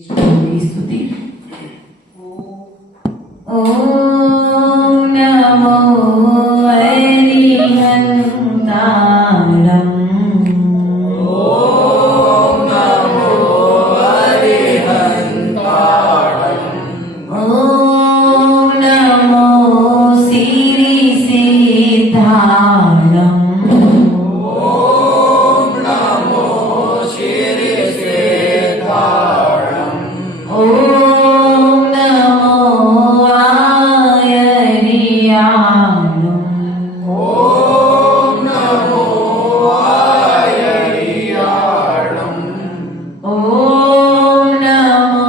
स्तुति। ओम नमो हरिहंतारम्। ओम नमो हरिहंतारम्। ओम नमो श्रीसिद्धारम्। ओम नमो श्रीसिद्धारम्। ओम नमो आयर्याणम्। ओम नमो आयर्याणम्। ओम नमो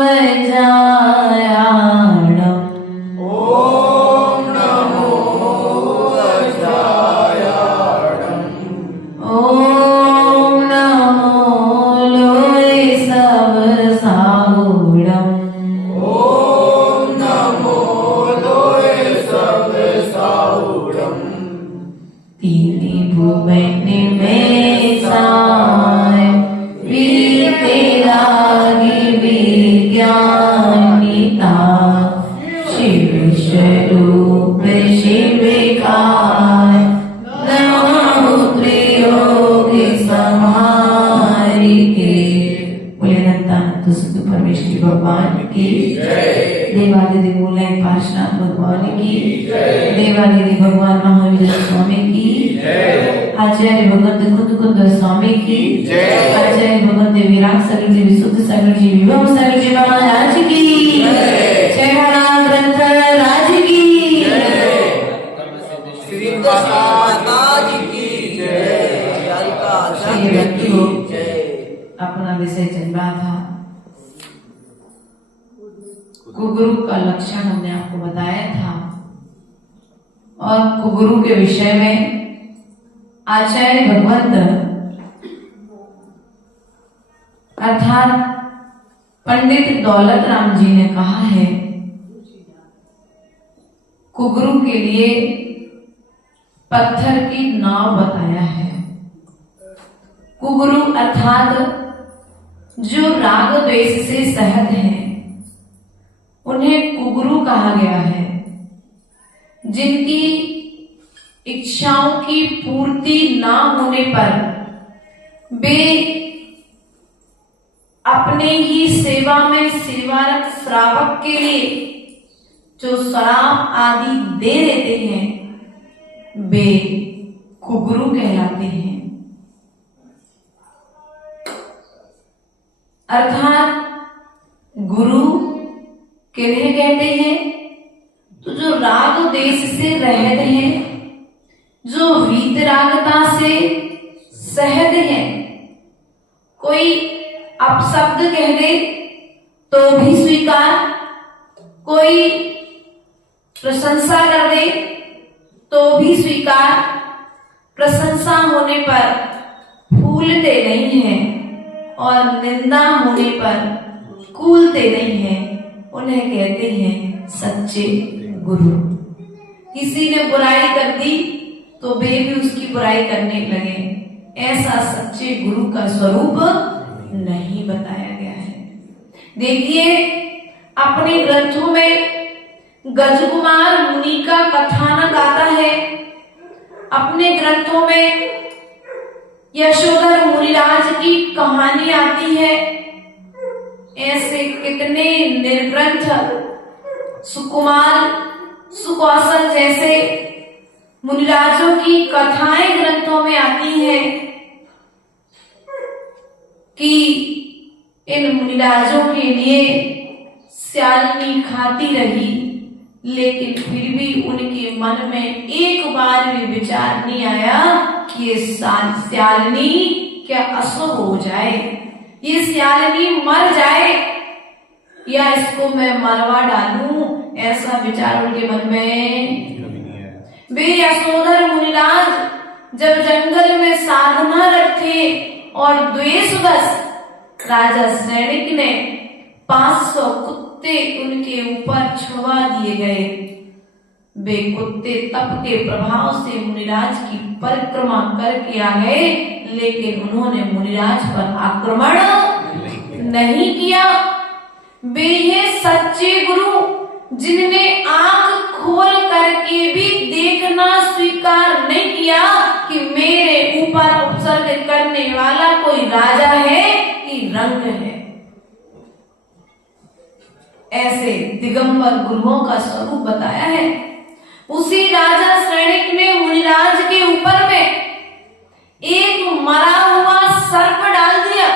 वज्रायाणम्। ओम नमो वज्रायाणम्। ओम नमो लोय सवसाहुडम्। ओम नमो लोय सवसाहुडम्। तीनी भुवन में साय वीतरागी विज्ञानिता। शिव स्वरूप शिविकाय नमो त्रियोगी समारिके। बोले दत्तानंद सुध परमेश्वरी भगवान की जय। देवादिदेव मूलय पार्श्वनाथ भगवान की देवादिदेव भगवान महावीर स्वामी की आचार्य भगवत कुंद स्वामी की आचार्य भगवत विराट सागर जी विशुद्ध सागर जी विभव सागर जी महाराज की जय। ग्रंथ राज की श्री माता जी की जय। जय। अपना विषय चल रहा था। कुगुरु का लक्षण हमने आपको बताया था और कुगुरु के विषय में आचार्य भगवंत अर्थात पंडित दौलत राम जी ने कहा है, कुगुरु के लिए पत्थर की नाव बताया है। कुगुरु अर्थात जो राग द्वेष से सहत हैं उन्हें कुगुरु कहा गया है। जिनकी इच्छाओं की पूर्ति ना होने पर वे अपने ही सेवा में सेवारत श्रावक के लिए जो शराब आदि दे देते हैं वे कुगुरु कहलाते हैं। अर्थात गुरु किन्हें कहते हैं? तो जो राग देश से रहते हैं, जो वीतरागता से सहज हैं। कोई अपशब्द कह दे तो भी स्वीकार, कोई प्रशंसा कर दे तो भी स्वीकार, प्रशंसा होने पर फूलते नहीं हैं और निंदा होने पर कूलते नहीं हैं। उन्हें कहते हैं सच्चे गुरु। किसी ने बुराई कर दी तो वे भी उसकी बुराई करने लगे। ऐसा सच्चे गुरु का स्वरूप नहीं बताया गया है। देखिए अपने ग्रंथों में गजकुमार मुनि का कथानक आता है। अपने ग्रंथों में यशोधर मुनिराज की कहानी आती है। ऐसे कितने निर्ग्रंथ सुकुमार सुकौशल जैसे मुनिराजों की कथाएं ग्रंथों में आती हैं कि इन मुनिराजों के लिए स्यालनी खाती रही, लेकिन फिर भी उनके मन में एक बार भी विचार नहीं आया कि ये स्यालनी क्या अशुभ हो जाए, ये स्यालनी मर जाए या इसको मैं मरवा डालूं। ऐसा विचार उनके मन में। वे यशोधर मुनिराज जब जंगल में साधना रखे और द्वेषवश राजा श्रेणिक ने 500 कुत्ते उनके ऊपर छुड़ा दिए गए। वे कुत्ते तप के प्रभाव से मुनिराज की परिक्रमा करके आ गए, लेकिन उन्होंने मुनिराज पर आक्रमण नहीं किया। वे ये सच्चे गुरु जिनने आंख खोल करके भी देखना स्वीकार नहीं किया कि मेरे ऊपर उपसर्ग करने वाला कोई राजा है कि रंग है। ऐसे दिगंबर गुरुओं का स्वरूप बताया है। उसी राजा श्रेणिक ने मुनिराज के ऊपर में एक मरा हुआ सर्प डाल दिया,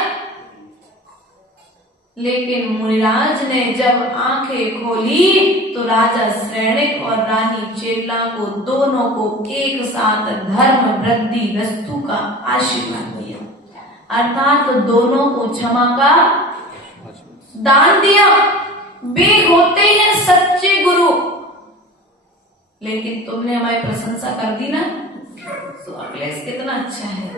लेकिन मुनिराज ने जब आंखें खोली तो राजा श्रेणिक और रानी चेला को दोनों को एक साथ धर्म वृद्धि वस्तु का आशीर्वाद दिया, अर्थात दोनों को क्षमा का दान दिया। वे होते हैं सच्चे गुरु। लेकिन तुमने हमारी प्रशंसा कर दी ना, तो अखिलेश कितना अच्छा है,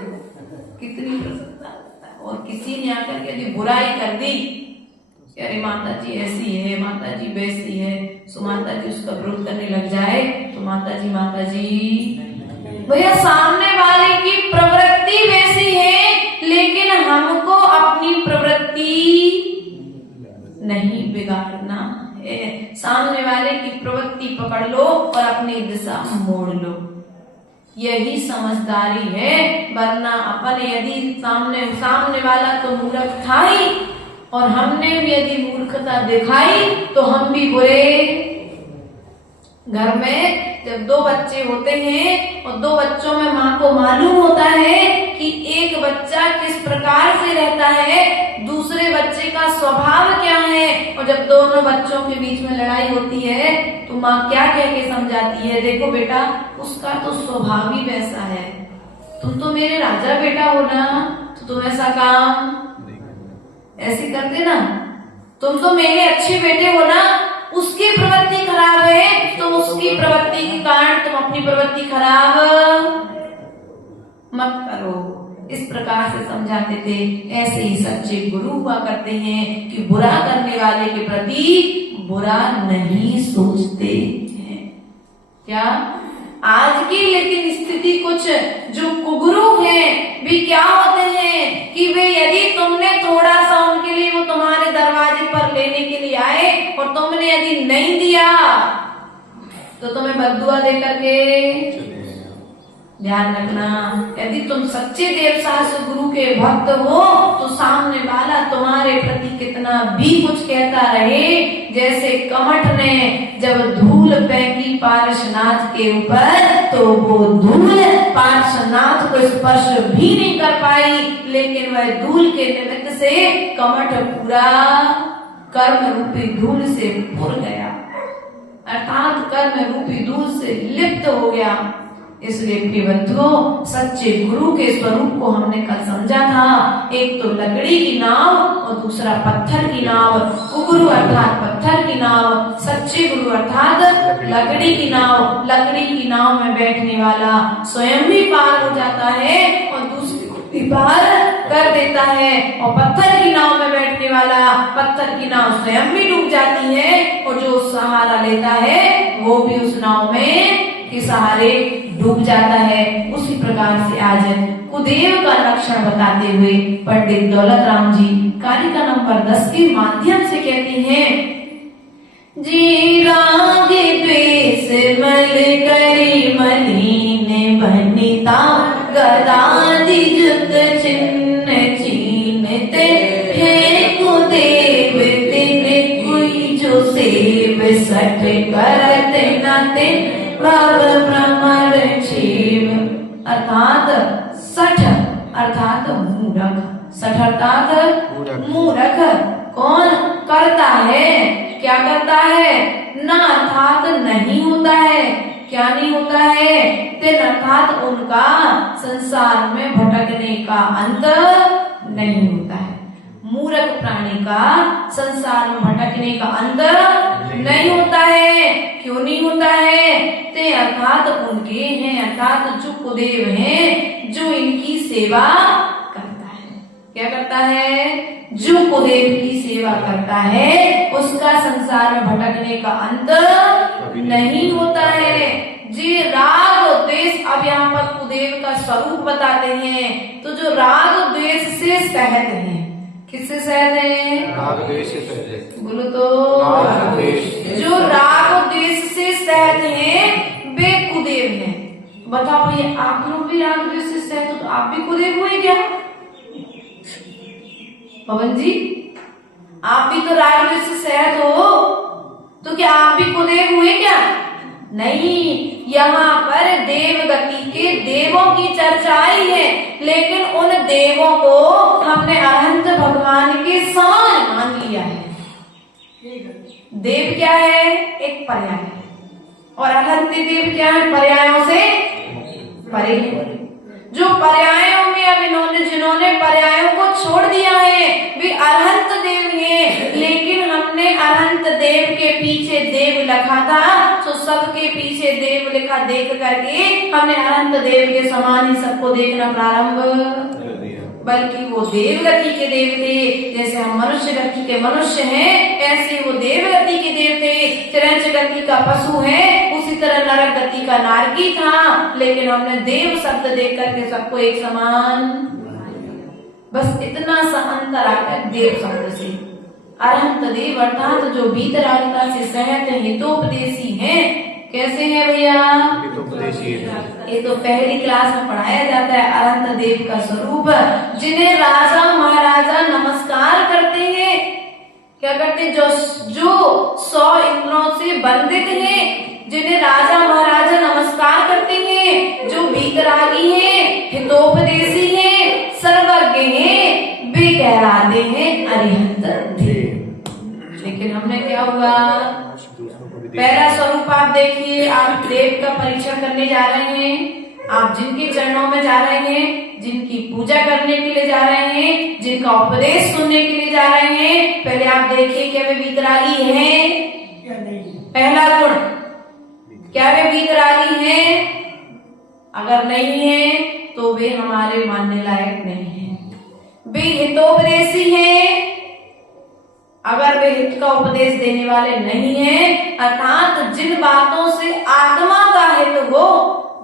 कितनी प्रशंसा करता है। और किसी ने आकर के यदि बुराई कर दी, अरे माता जी ऐसी है, माता जी वैसी है, सो माता जी उसका विरोध करने लग जाए तो माता जी भैया सामने वाले की प्रवृत्ति वैसी है, लेकिन हमको अपनी प्रवृत्ति नहीं बिगाड़ना है। सामने वाले की प्रवृत्ति पकड़ लो और अपनी दिशा मोड़ लो, यही समझदारी है। वरना अपन यदि सामने वाला तो मूर्ख था ही, और हमने भी यदि मूर्खता दिखाई तो हम भी बुरे। घर में जब दो बच्चे होते हैं और दो बच्चों में माँ को मालूम होता है कि एक बच्चा किस प्रकार से रहता है, दूसरे बच्चे का स्वभाव क्या है, और जब दोनों बच्चों के बीच में लड़ाई होती है तो माँ क्या कह के समझाती है, देखो बेटा उसका तो स्वभाव ही वैसा है, तुम तो मेरे राजा बेटा हो ना, तो तुम ऐसा काम ऐसे करते ना, तुम तो मेरे अच्छे बेटे हो ना, उसकी प्रवृत्ति खराब है तो उसकी प्रवृत्ति के कारण तुम अपनी प्रवृत्ति खराब मत करो। इस प्रकार से समझाते थे। ऐसे ही सच्चे गुरु हुआ करते हैं कि बुरा करने वाले के प्रति बुरा नहीं सोचते हैं। क्या आज की लेकिन स्थिति कुछ जो कुगुरु हैं भी क्या होते हैं कि वे यदि तुमने थोड़ा सा उनके लिए, वो तुम्हारे दरवाजे पर लेने के लिए आए और तुमने यदि नहीं दिया तो तुम्हें बद्दुआ दे करके ध्यान रखना। यदि तुम सच्चे देव शास्त्र गुरु के भक्त हो तो सामने वाला तुम्हारे प्रति कितना भी कुछ कहता रहे, जैसे कमठ ने जब धूल फेंकी पार्श्वनाथ के ऊपर तो वो धूल पार्श्वनाथ को स्पर्श भी नहीं कर पाई, लेकिन वह धूल के निमित्त से कमठ पूरा कर्म रूपी धूल से पुर गया, अर्थात कर्म रूपी धूल से लिप्त हो गया। इसलिए प्रिय बंधुओं, सच्चे गुरु के स्वरूप को हमने कल समझा था। एक तो लकड़ी की नाव और दूसरा पत्थर की नाव। गुरु अर्थात पत्थर की नाव, सच्चे गुरु अर्थात लकड़ी की नाव। लकड़ी की नाव में बैठने वाला स्वयं भी पार हो जाता है और दूसरे को भी पार कर देता है, और पत्थर की नाव में बैठने वाला, पत्थर की नाव स्वयं भी डूब जाती है और जो सहारा लेता है वो भी उस नाव में के सहारे डूब जाता है। उसी प्रकार से आज कुदेव का लक्षण बताते हुए पंडित दौलत राम जी कारिका नंबर 10 के माध्यम से कहते हैं, जी राग द्वेष मल करी मलिन बनिता गदादि जुत चिन्ह चीनते है कुदेव तिन कोई जो सेव सठ करते नाते भव भ्रमर जीव। अर्थात सठ अर्थात मूर्ख, सठ अर्थात मूर्ख कौन करता है, क्या करता है, न अर्थात नहीं होता है, क्या नहीं होता है, तिन अर्थात उनका संसार में भटकने का अंत नहीं होता है। मूर्ख प्राणी का संसार में भटकने का अंत नहीं होता है। क्यों नहीं होता है? ते अर्थात उनके हैं, अर्थात जो कुदेव हैं, जो इनकी सेवा करता है। क्या करता है? जो कुदेव की सेवा करता है उसका संसार में भटकने का अंत नहीं होता है। जी राग द्वेष, अब यहाँ पर कुदेव का स्वरूप बताते हैं। तो जो राग द्वेष से सहत हैं, किससे सहते हैं? राग द्वेष से सहते हैं। बोलो तो। राग द्वेष। जो राग द्वेष से सहते हैं वे कुदेव हैं। बताओ भैया, आप लोग भी राग द्वेष से सहते हो तो आप भी कुदेव हुए क्या? पवन जी, आप भी तो राग द्वेष से सहते हो, तो क्या आप भी कुदेव हुए क्या? नहीं, यहाँ पर देव गति के देवों की चर्चा आई है, लेकिन उन देवों को हमने अनंत भगवान के समान मान लिया है। देव क्या है? एक पर्याय है, और अनंत देव क्या है? पर्यायों से परे है। जो पर्यायों में अब जिन्होंने पर्यायों को छोड़ दिया है वे अनंत देव हैं, लेकिन हमने अनंत देव के पीछे देव लिखा था, तो सबके पीछे देव लिखा देख करके हमने अनंत देव के समान ही सबको देखना प्रारंभ, बल्कि वो देव गति के देव थे। जैसे हम मनुष्य गति के मनुष्य हैं, ऐसे वो देव गति के देव थे। चिरंज गति का पशु है, उसी तरह नरक गति का नारकी था, लेकिन हमने देव शब्द देख करके सबको एक समान, बस इतना सा अंतर आकर देव शब्द से। अरहंत देव अर्थात जो वीतरागता से सहत हितोपदेशी हैं। कैसे हैं भैया? हितोपदेशी है। ये तो पहली क्लास में पढ़ाया जाता है। अनंत देव का स्वरूप, जिन्हें राजा महाराजा नमस्कार करते हैं। क्या करते हैं? जो 100 इंद्रों से बंधित हैं, जिन्हें राजा महाराजा नमस्कार करते हैं, जो वीतरागी हैं, हितोपदेशी हैं, सर्वज्ञ हैं, वे कहलाते हैं अरिहंत देव। लेकिन हमने क्या हुआ? पहला स्वरूप आप देखिए, आप देव का परीक्षण करने जा रहे हैं, आप जिनके चरणों में जा रहे हैं, जिनकी पूजा करने के लिए जा रहे हैं, जिनका उपदेश सुनने के लिए जा रहे हैं, पहले आप देखिए क्या वे वीतरागी हैं? पहला गुण, क्या वे वीतरागी हैं? अगर नहीं है तो वे हमारे मानने लायक नहीं है। वे हितोपदेशी हैं, अगर वे हित का उपदेश देने वाले नहीं हैं, अर्थात जिन बातों से आत्मा का हित हो,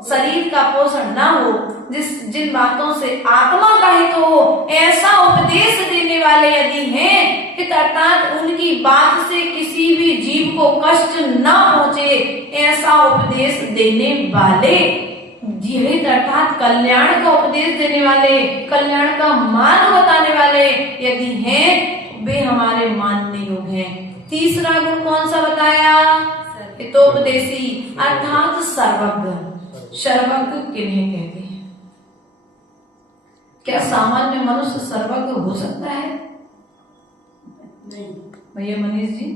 शरीर का पोषण ना हो, जिन बातों से आत्मा का हित हो, ऐसा उपदेश देने वाले यदि हैं, हित अर्थात उनकी बात से किसी भी जीव को कष्ट ना पहुंचे, ऐसा उपदेश देने वाले, हित अर्थात कल्याण का उपदेश देने वाले, कल्याण का मार्ग बताने वाले यदि हैं, वे हमारे मानने योग्य हैं। तीसरा गुण कौन सा बताया? हितोपदेशी अर्थात सर्वज्ञ। सर्वज्ञ किन्हें कहते हैं? क्या सामान्य मनुष्य सर्वज्ञ हो सकता है? नहीं भैया मनीष जी,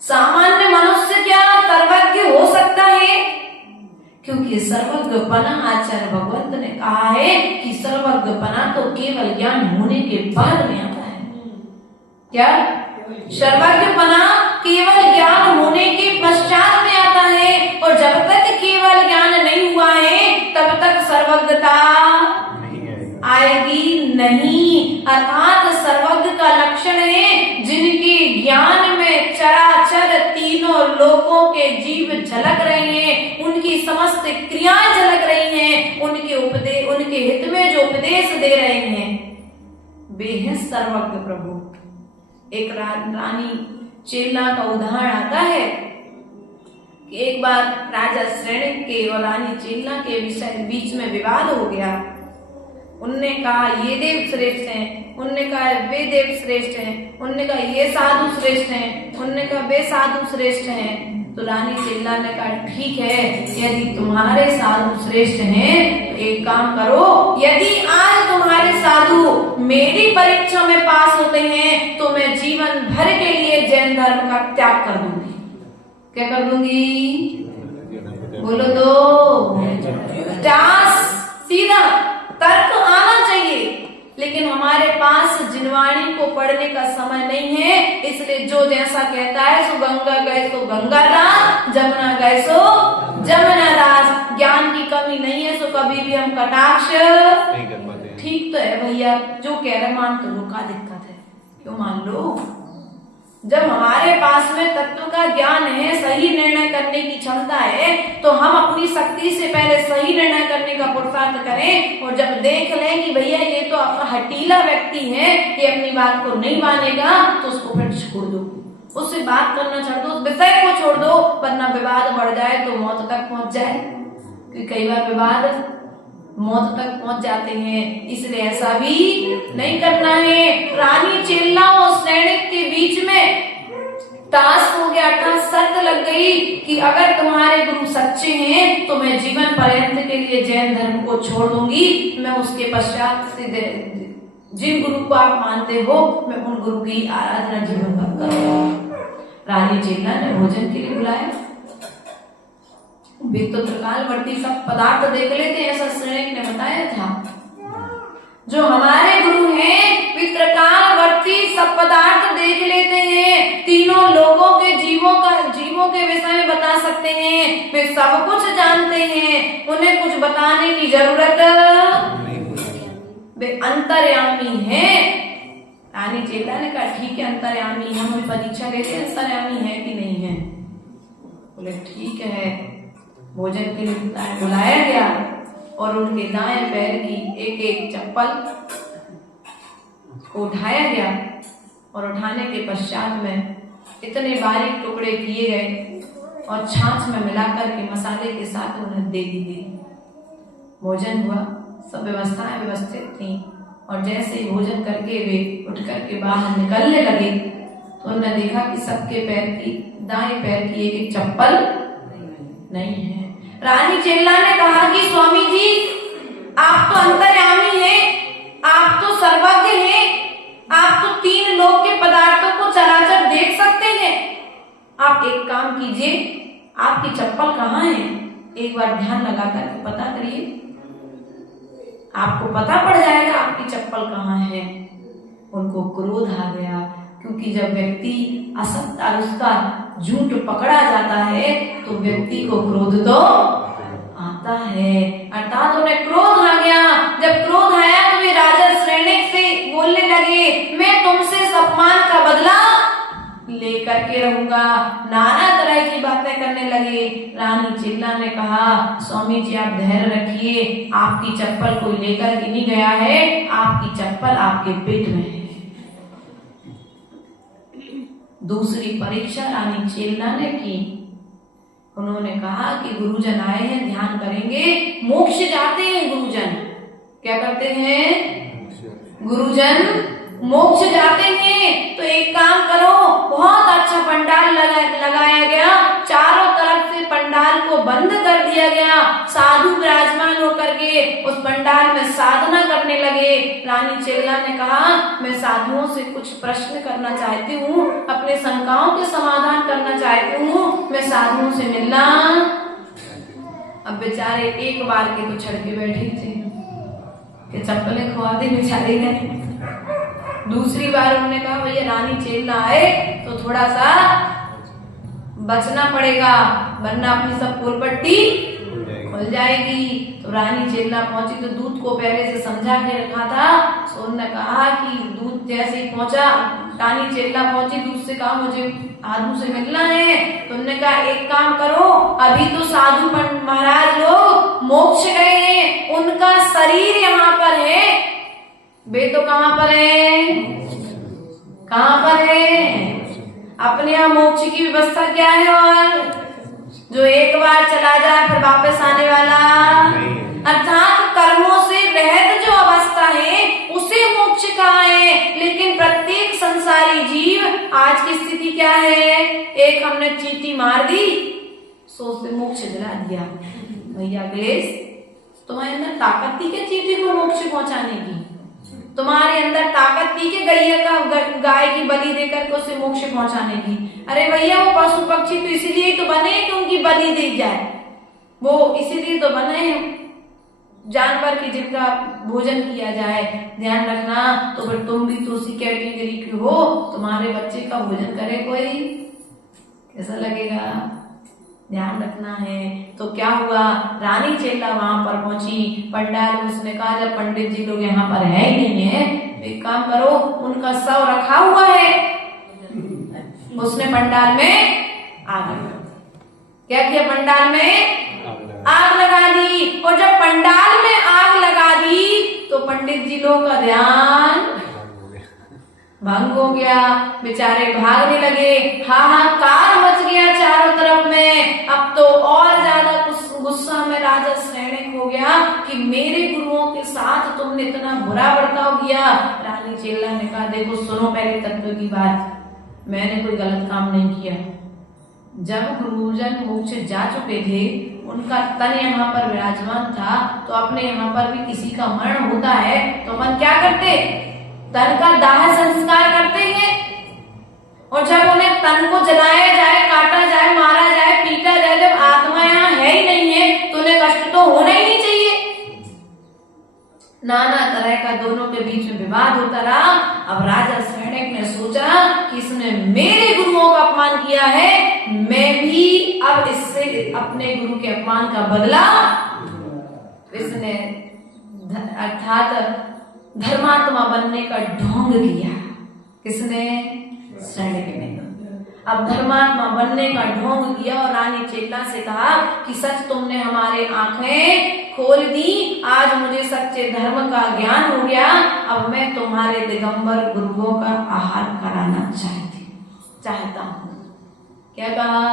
सामान्य मनुष्य क्या सर्वज्ञ हो सकता है? क्योंकि सर्वज्ञपना आचार्य भगवंत ने कहा है कि सर्वज्ञपना तो केवल ज्ञान होने के बाद में आता है। क्या? सर्वज्ञपना केवल ज्ञान होने के पश्चात में आता है, और जब तक केवल ज्ञान नहीं हुआ है तब तक सर्वज्ञता आएगी नहीं। अर्थात सर्वज्ञ का लक्षण है जिनके ज्ञान में चराचर तीनों लोकों के जीव झलक रहे हैं, उनकी समस्त क्रियाएं झलक रही हैं, उनके हित में जो उपदेश दे रहे हैं, वे हैं सर्वज्ञ प्रभु। एक रानी चेल्ला का उदाहरण आता है कि एक बार राजा श्रेणिक के और रानी चेल्ला के बीच में विवाद हो गया। उनने कहा ये देव श्रेष्ठ हैं, उनने कहा वे देव श्रेष्ठ हैं, उनने कहा ये साधु श्रेष्ठ हैं, उनने कहा वे साधु श्रेष्ठ हैं। तो रानी चेल्ला ने कहा ठीक है, यदि तुम्हारे साधु श्रेष्ठ हैं तो एक काम करो, यदि आज तुम्हारे साधु मेरी परीक्षा में पास होते हैं तो मैं जीवन भर के लिए जैन धर्म का त्याग कर दूंगी। क्या कर दूंगी? बोलो तो। सीधा तर्क आना चाहिए, लेकिन हमारे पास जिनवाणी को पढ़ने का समय नहीं है, इसलिए जो जैसा कहता है सो गंगा गए सो गंगादास, जमुना गए सो जमुनादास। ज्ञान की कमी नहीं है, सो कभी भी हम कटाक्ष नहीं कर पाते। ठीक तो है भैया, जो कह रहे मान तो लो, का दिक्कत है? क्यों मान लो? जब हमारे पास में तत्व का ज्ञान है, सही निर्णय करने की क्षमता है, तो हम अपनी शक्ति से पहले सही निर्णय करने का पुरुषार्थ करें। और जब देख लें कि भैया ये तो आपका हटीला व्यक्ति है, ये अपनी बात को नहीं मानेगा, तो उसको फिर छोड़ दो, उससे बात करना छोड़ दो, उस विषय को छोड़ दो, वरना विवाद बढ़ जाए तो मौत तक पहुंच जाए। क्योंकि कई बार विवाद मौत तक पहुंच जाते हैं, इसलिए ऐसा भी नहीं करना है। रानी चेल्ला और सैनिक के बीच में टास्क हो गया था, शर्त लग गई कि अगर तुम्हारे गुरु सच्चे हैं तो मैं जीवन पर्यंत के लिए जैन धर्म को छोड़ दूंगी, मैं उसके पश्चात से जिन गुरु को आप मानते हो मैं उन गुरु की आराधना जीवन भर करूंगा। रानी चेल्ला ने भोजन के लिए बुलाया, वे तो त्रिकालवर्ती सब पदार्थ देख लेते, ऐसा सैनिक ने बताया था। जो हमारे गुरु हैं वे त्रिकालवर्ती सब पदार्थ देख लेते हैं, तीनों लोगों के जीवों के विषय में बता सकते हैं, वे सब कुछ जानते हैं, उन्हें कुछ बताने की जरूरत नहीं, वे अंतर्यामी हैं। रानी चेल्ला ने कहा ठीक है अंतर्यामी, हम भी परीक्षा लेते हैं अंतर्यामी है कि नहीं है। बोले ठीक है। भोजन के लिए बुलाया गया और उनके दाएं पैर की एक एक चप्पल को उठाया गया और उठाने के पश्चात में इतने बारीक टुकड़े किए गए और छाछ में मिलाकर के मसाले के साथ उन्हें दे दी गई। भोजन हुआ, सब व्यवस्थाएं व्यवस्थित थी और जैसे ही भोजन करके वे उठ करके बाहर निकलने लगे तो उन्होंने देखा कि सबके पैर की दाएं पैर की एक एक चप्पल नहीं है। रानी चेल्ला ने कहा कि स्वामी जी आप तो अंतर्यामी हैं, आप तो सर्वज्ञ हैं, आप तो तीन लोक के पदार्थों को चराचर देख सकते हैं, आप एक काम कीजिए, आपकी चप्पल कहाँ है, एक बार ध्यान लगा करके पता करिए, आपको पता पड़ जाएगा आपकी चप्पल कहाँ है। उनको क्रोध आ गया, क्योंकि जब व्यक्ति असत्य और उसका झूठ पकड़ा जाता है तो व्यक्ति को क्रोध तो आता है, अर्थात उन्हें क्रोध आ गया। जब क्रोध आया तो वे राजा सैनिक से बोलने लगे मैं तुमसे सम्मान का बदला लेकर के रहूंगा, नाना तरह की बातें करने लगे। रानी चेल्ला ने कहा स्वामी जी आप धैर्य रखिए, आपकी चप्पल कोई लेकर के नहीं गया है, आपकी चप्पल आपके पेट में है। दूसरी परीक्षा रानी चेल्ला ने की, उन्होंने कहा कि गुरुजन आए हैं, ध्यान करेंगे, मोक्ष जाते हैं गुरुजन, क्या करते हैं गुरुजन मोक्ष जाते हैं। तो एक काम करो, बहुत अच्छा पंडाल लगाया गया, चारों तरफ से पंडाल को बंद कर दिया गया, साधु विराजमान होकर के उस पंडाल में साधना करने लगे। रानी चेल्ला ने कहा मैं साधुओं से कुछ प्रश्न करना चाहती हूँ, अपने शंकाओं के समाधान करना चाहती हूँ, मैं साधुओं से मिलना। अब बेचारे एक बार के तो छड़के बैठे थे कि चप्पलें खुआ दी बेचारे ने। दूसरी बार उन्होंने कहा भैया रानी चेल्ला आए तो थोड़ा सा बचना पड़ेगा, वरना अपनी सब पोलपट्टी खुल जाएगी। तो रानी चेल्ला पहुंची तो दूध को पहले से समझा के रखा था, तो उन्होंने कहा कि दूध जैसे ही पहुंचा, रानी चेल्ला पहुंची, दूध से कहा मुझे साधु से मिलना है। तो उन्होंने कहा एक काम करो, अभी तो साधु महाराज लोग मोक्ष गए हैं, उनका शरीर यहाँ पर है, वे तो कहाँ पर है, कहाँ पर है, अपने यहाँ मोक्ष की व्यवस्था क्या है, और जो एक बार चला जाए फिर वापस आने वाला, अर्थात कर्मों से रहित जो अवस्था है उसे मोक्ष कहा है। लेकिन प्रत्येक संसारी जीव आज की स्थिति क्या है, एक हमने चींटी मार दी सो से मोक्ष दिला दिया। भैया क्लेश, तुम्हारे अंदर ताकत थी क्या चींटी को मोक्ष पहुंचाने की, तुम्हारे अंदर ताकत थी कि गाय की बलि देकर के उसे मोक्ष पहुंचाने की। अरे भैया वो पशु पक्षी तो इसीलिए तो बने कि उनकी बलि दी जाए, वो इसीलिए तो बने हैं जानवर की जिनका भोजन किया जाए। ध्यान रखना, तो फिर तुम भी तो उसी कैटेगरी की हो, तुम्हारे बच्चे का भोजन करे कोई, कैसा लगेगा, ध्यान रखना है। तो क्या हुआ, रानी चेल्ला वहां पर पहुंची, पंडाल उसने कहा जब पंडित जी लोग यहाँ पर है ही नहीं है, एक काम करो उनका शव रखा हुआ है, उसने पंडाल में आग लगा दी। क्या किया? पंडाल में आग लगा दी। और जब पंडाल में आग लगा दी तो पंडित जी लोगों का ध्यान भंग हो गया। बेचारे भागने लगे, हाहाकार मच गया चारों तरफ में। अब तो और ज्यादा गुस्सा में राजा सैनिक हो गया कि मेरे गुरुओं के साथ तुमने इतना बुरा बर्ताव किया। रानी चेला ने कहा, देखो सुनो पहले तत्व की बात, मैंने कोई गलत काम नहीं किया। जब गुरुजन मुख से जा चुके थे, उनका तन यहाँ पर विराजमान था, तो अपने यहाँ पर भी किसी का मरण होता है तो मन क्या करते? तन का दाह संस्कार करते हैं। और जब उन्हें तन को जलाया जाए, काटा जाए, मारा जाए, पीटा जाए, जब आत्मा यहाँ है ही नहीं है तो उन्हें कष्ट तो होना ही नहीं चाहिए। नाना तरह का दोनों के बीच में विवाद होता रहा। अब राजा सैनिक ने सोचा कि इसने मेरे गुरुओं का अपमान किया है, मैं भी अब इससे अपने गुरु के अपमान का बदला। इसने अर्थात धर्मात्मा बनने का ढोंग किया। किसने? सैनिक ने। अब धर्मात्मा बनने का ढोंग किया और रानी चेला से कहा कि सच तुमने हमारे आंखें खोल दी, आज मुझे सच्चे धर्म का ज्ञान हो गया। अब मैं तुम्हारे दिगंबर गुरुओं का आहार कराना चाहता हूँ। क्या कहा?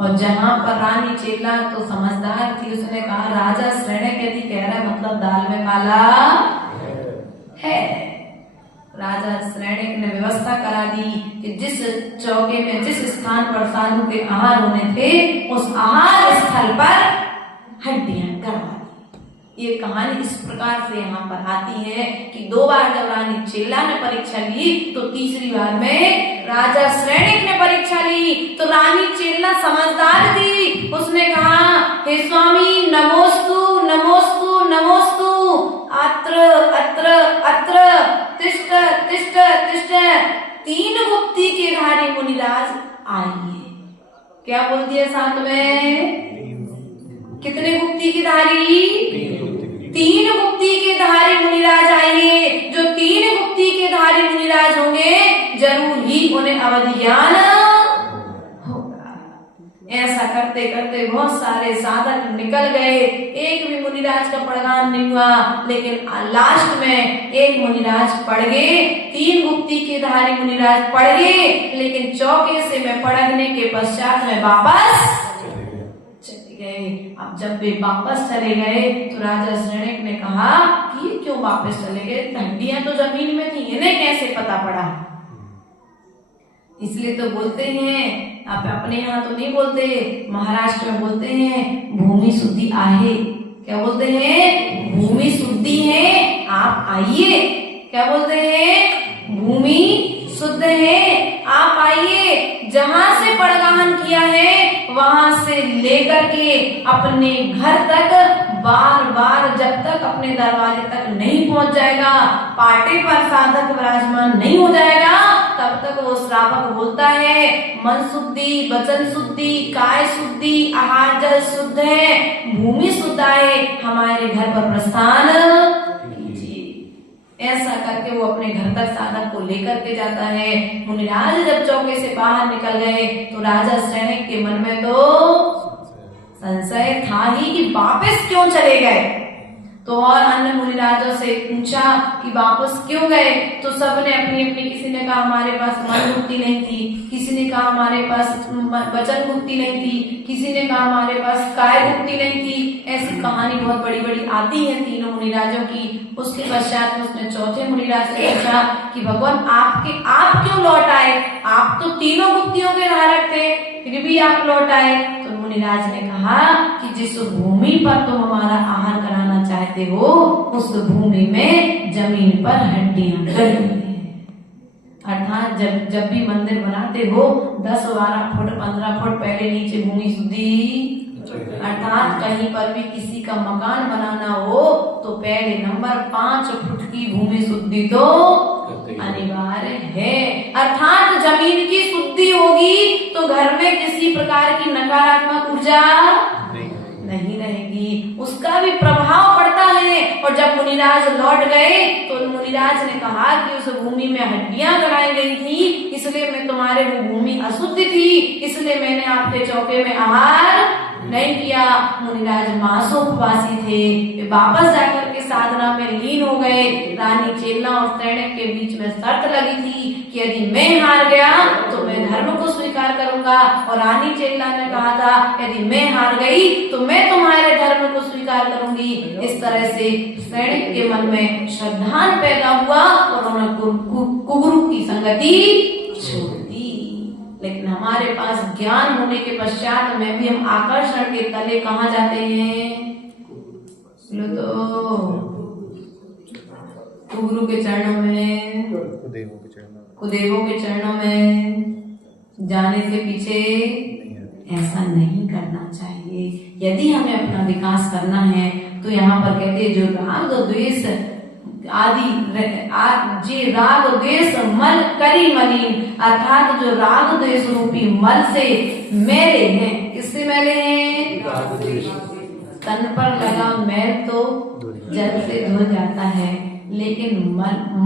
और जहां पर रानी चेला तो समझदार थी, उसने कहा राजा सैनिक यदि कह रहा है मतलब दाल में काला है। राजा सैनिक ने व्यवस्था करा दी कि जिस चौके में जिस स्थान पर साधु के आहार होने थे, उस आहार स्थल पर हड्डियां करवा दी। ये कहानी इस प्रकार से यहाँ पर आती है कि 2 बार जब रानी चेला ने परीक्षा ली तो तीसरी बार में राजा सैनिक ने परीक्षा ली। तो रानी चेला समझदार थी, उसने कहा हे स्वामी नमोस्तु नमोस्तु नमोस्तु, अत्र अत्र अत्र तिष्ठ तिष्ठ तिष्ठ। 3 गुप्ती के धारी मुनिराज आइए। क्या बोल दिया साथ में? कितने गुप्ती की धारी? 3 गुप्ती के धारी मुनिराज आइए। जो 3 गुप्ती के धारी मुनिराज होंगे जरूर ही उन्हें अवधि ज्ञान होगा। ऐसा करते करते बहुत सारे साधक निकल गए, एक भी मुनिराज का पड़गान नहीं हुआ। लेकिन लास्ट में एक मुनिराज पड़ गए, 3 गुप्ती के धारी मुनिराज पड़ गए, लेकिन चौके से में पड़गने के पश्चात में वापस चले गए। अब जब वे वापस चले गए तो राजा सैनिक ने कहा कि ये क्यों वापस चले गए? हड्डियां तो जमीन में थी, इन्हें कैसे पता पड़ा? इसलिए तो बोलते हैं, आप अपने यहाँ तो नहीं बोलते, महाराष्ट्र में बोलते हैं भूमि शुद्धि आहे। क्या बोलते हैं? भूमि शुद्धि है, आप आइए। क्या बोलते हैं? भूमि शुद्ध है, आप आइए। जहां से पड़गान किया है वहां से लेकर के अपने घर तक बार बार जब तक अपने दरवाजे तक नहीं पहुंच जाएगा, पाटे पर साधक विराजमान नहीं हो जाएगा, तब तक वो श्रावक बोलता है मन शुद्धि, वचन शुद्धि, काय शुद्धि, आहार जल शुद्ध है, भूमि शुद्ध है, हमारे घर पर प्रस्थान कीजिए। ऐसा करके वो अपने घर तक साधक को लेकर के जाता है। मुनिराज जब चौके से बाहर निकल गए तो राजा सैनिक के मन में तो संशय था ही कि वापस क्यों चले गए। तो और अन्य मुनिराजों से पूछा कि वापस क्यों गए, तो सबने अपनी अपनी, किसी ने कहा हमारे पास मन मुक्ति नहीं थी, किसी ने कहा हमारे पास वचन मुक्ति नहीं थी, किसी ने कहा हमारे पास काय मुक्ति नहीं थी। ऐसी कहानी बहुत बड़ी बड़ी आती है तीनों मुनिराजों की। उसके पश्चात में उसने चौथे मुनिराज से पूछा कि भगवान आप क्यों लौट आए? आप तो तीनों मुक्तियों के धारक थे, फिर भी आप लौट आए। तो मुनिराज ने कहा कि जिस भूमि पर तुम हमारा आहार कराना चाहते हो उस भूमि में जमीन पर हड्डियां गड़ी हुई हैं। अर्थात जब भी मंदिर बनाते हो 10-12 फुट 15 फुट पहले नीचे भूमि शुद्धि, अर्थात कहीं पर भी किसी का मकान बनाना हो तो पहले नंबर 5 फुट की भूमि शुद्धि तो अनिवार्य है। अर्थात जमीन की शुद्धि होगी तो घर में किसी प्रकार की नकारात्मक ऊर्जा नहीं रहेगी, उसका भी प्रभाव पड़ता है। और जब मुनिराज लौट गए तो मुनिराज ने कहा कि उस भूमि में हड्डियां गड़ाई गई थी, इसलिए मैं तुम्हारे वो भूमि अशुद्ध थी, इसलिए मैंने आपके चौके में आहार नहीं किया। मुनिराज मासोपवासी थे, वे वापस जाकर के साधना में लीन हो गए। रानी चेला और सैनिक के बीच में शर्त लगी थी कि यदि मैं हार गया तो मैं धर्म को स्वीकार करूंगा, और रानी चेला ने कहा था यदि मैं हार गई तो मैं तुम्हारे धर्म को स्वीकार करूंगी। इस तरह से सैनिक के मन में श्रद्धान पैदा हुआ और उन्होंने कुगुरु की संगति छोड़ दी। लेकिन हमारे पास ज्ञान होने के पश्चात में भी हम आकर्षण के तले कहाँ जाते हैं? लो तो कुगुरु के चरणों में, कुदेवों के चरणों में जाने से पीछे ऐसा नहीं करना चाहिए। यदि हमें अपना विकास करना है तो यहाँ पर कहते हैं जो राग द्वेष आदि राग द्वेष मल करी मलिन, अर्थात जो राग द्वेष रूपी मल से मैले हैं। किससे मैले हैं? तन पर लगा मैल तो जल से धुल जाता है, लेकिन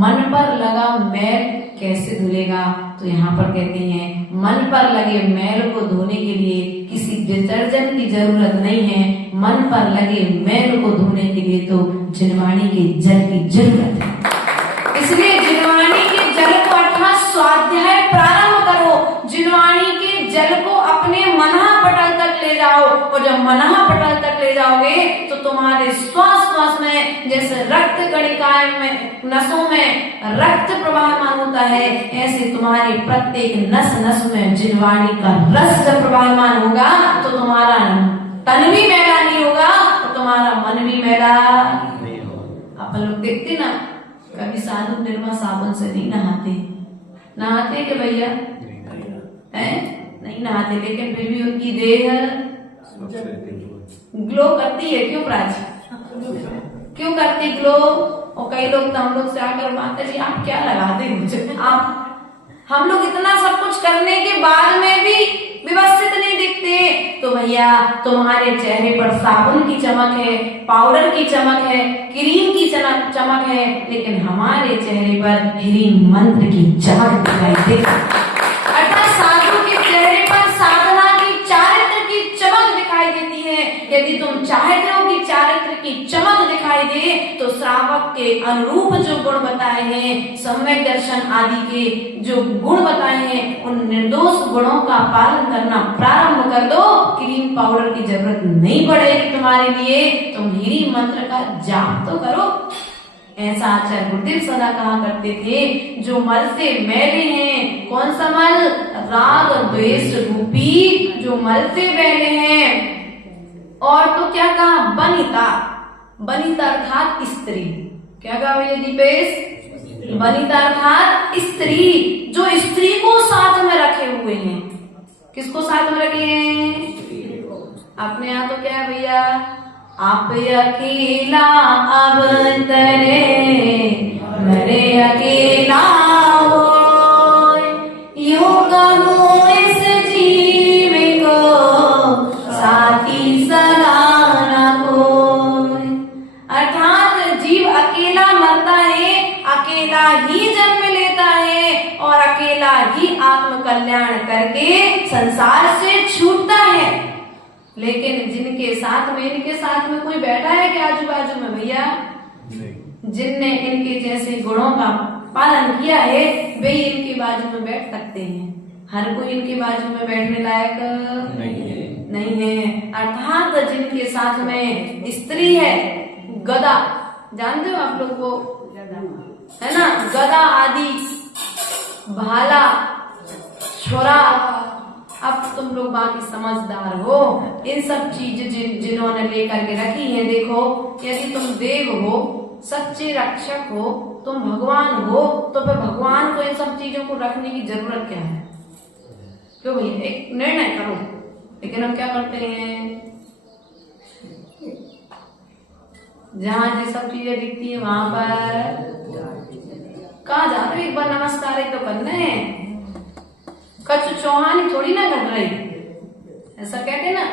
मन पर लगा मैल कैसे धुलेगा? तो यहाँ पर कहते हैं मन पर लगे मैल को धोने के लिए किसी डिटर्जेंट की जरूरत नहीं है, मन पर लगे मैल को धोने के लिए तो जिनवाणी के जल की जरूरत है। इसलिए जिनवाणी के जल को अर्थात स्वाध्याय प्रारंभ करो, जिनवाणी के जल को अपने मनहा पटल तक ले जाओ, और जब मनहा पटल तक ले जाओगे तो तुम्हारे श्वास श्वास में जैसे रक्त कणिकाएं में नसों में रक्त प्रवाहमान होता है, ऐसे तुम्हारी प्रत्येक नस नस में जिनवाणी का रस जब प्रवाहमान होगा तो तुम्हारा तन भी मैला नहीं होगा और तुम्हारा मन भी मैला नहीं होगा। अपन लोग देखते ना, कभी साधु निर्मा साबुन से नहीं नहाते कि भैया हैं? नहीं नहाते, लेकिन फिर भी उनकी देह ग्लो करती है। क्यों प्राची? क्यों करती ग्लो? और कई लोग तो हम लोग से आकर माता जी आप क्या लगाते मुझे, आप हम लोग इतना सब कुछ करने के बाद में भी व्यवस्थित नहीं दिखते। तो भैया तुम्हारे चेहरे पर साबुन की चमक है, पाउडर की चमक है, क्रीम की चमक है, लेकिन हमारे चेहरे पर ह्रीम मंत्र की चमक दिखाई देती। अर्थात साधु के चेहरे पर साधना की चारित्र की चमक दिखाई देती है। यदि तुम चाहते हो कि चारित्र की चमक दिखाई दे तो श्रावक के अनुरूप जो गुण बताए हैं, सम्यक दर्शन आदि के जो गुण बताए हैं, उन निर्दोष गुणों का पालन करना प्रारंभ कर दो। क्रीम पाउडर की जरूरत नहीं पड़ेगी तुम्हारे लिए, तुम हीरी मंत्र का जाप तो करो। ऐसा आचार्य गुरुदेव सदा कहा करते थे, जो मल से मैले हैं, कौन सा मल? राग द्वेष रूपी जो मल से मैले हैं। और तो क्या कहा? बनिता, बनिता अर्थात स्त्री। क्या कहा भैया दीपेश? बनिता अर्थात स्त्री, जो स्त्री को साथ में रखे हुए हैं। किसको साथ में रखे हैं? अपने यहाँ तो क्या है भैया? आप अकेला अब तरे मरे अकेला हो, यूं कहो इस जीव को साथी सगा न कोई। अर्थात जीव अकेला मरता है, अकेला ही जन्म लेता है और अकेला ही आत्म कल्याण करके संसार से छूटता है। लेकिन जिनके साथ में, इनके साथ में कोई बैठा है क्या आजू बाजू में भैया? जिनने इनके जैसे गुणों का पालन किया है वे इनके बाजू में बैठ सकते हैं। हर कोई इनके बाजू में बैठने लायक नहीं है। अर्थात जिनके साथ में स्त्री है, गदा, जानते हो आप लोग को, है ना? गदा आदि, भाला, छोरा, अब तुम लोग बाकी समझदार हो। इन सब चीजें जिन्होंने लेकर के रखी है, देखो यदि तुम देव हो, सच्चे रक्षक हो, तुम भगवान हो, तो फिर भगवान को इन सब चीजों को रखने की जरूरत क्या है? क्यों भैया? एक निर्णय करो। लेकिन हम क्या करते हैं, जहाँ ये सब चीजें दिखती है वहां पर कहा जा रहे, एक बार नमस्कार तो करना है। कछु चौहान थोड़ी ना कर रही, ऐसा कहते ना,